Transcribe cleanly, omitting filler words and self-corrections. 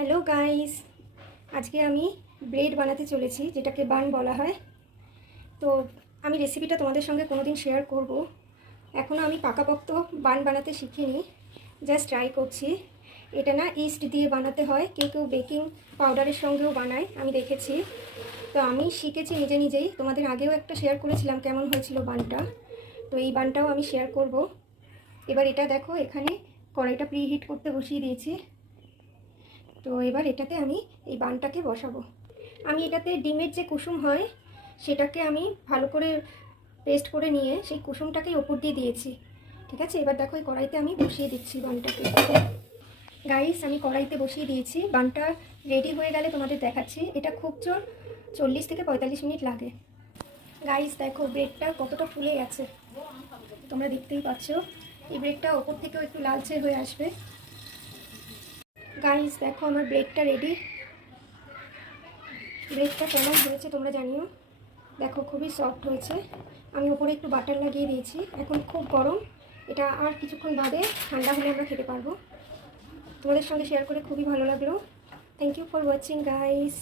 Hello guys, আজকে আমি bread বানাতে চলেছি, যেটাকে বান বলা হয়। তো আমি রেসিপিটা তোমাদের সঙ্গে কোনোদিন শেয়ার করব। এখনও আমি পাকাপোক্ত বান বানাতে শিখিনি, জাস্ট ট্রাই করছি। এটা না ইস্ট দিয়ে বানাতে হয়, কেউ কেউ বেকিং পাউডারের সঙ্গেও বানায়, আমি দেখেছি। তো আমি শিখেছি নিজে নিজেই, তোমাদের আগেও একটা শেয়ার করেছিলাম কেমন হয়েছিল বানটা। তো এই বানটাও আমি শেয়ার করব। এবার এটা দেখো, এখানে কড়াইটা প্রিহিট করতে বসিয়ে দিয়েছি। তো এবার এটাতে আমি এই বানটাকে বসাবো। আমি এটাতে ডিমের যে কুসুম হয় সেটাকে আমি ভালো করে পেস্ট করে নিয়ে সেই কুসুমটাকেই ওপর দিয়ে দিয়েছি। ঠিক আছে, এবার দেখো এই কড়াইতে আমি বসিয়ে দিচ্ছি বানটাকে। গাইস, আমি কড়াইতে বসিয়ে দিয়েছি। বানটা রেডি হয়ে গেলে তোমাদের দেখাচ্ছি। এটা খুব জোর 40 থেকে 45 মিনিট লাগে। গাইস দেখো, ব্রেডটা কতটা ফুলে গেছে, তোমরা দেখতেই পাচ্ছ। এই ব্রেডটা ওপর থেকেও একটু লালচে হয়ে আসবে। গাইস দেখো, আমার ব্রেডটা রেডি। ব্রেডটা কেমন হয়েছে তোমরা জানিও। দেখো, খুবই সফট হয়েছে। আমি উপরে একটু বাটার লাগিয়ে দিয়েছি। এখন খুব গরম, এটা আর কিছুক্ষণ বাদে ঠান্ডা হলে আমরা খেতে পারবো। তোমাদের সঙ্গে শেয়ার করে খুবই ভালো লাগলো। Thank you for watching guys.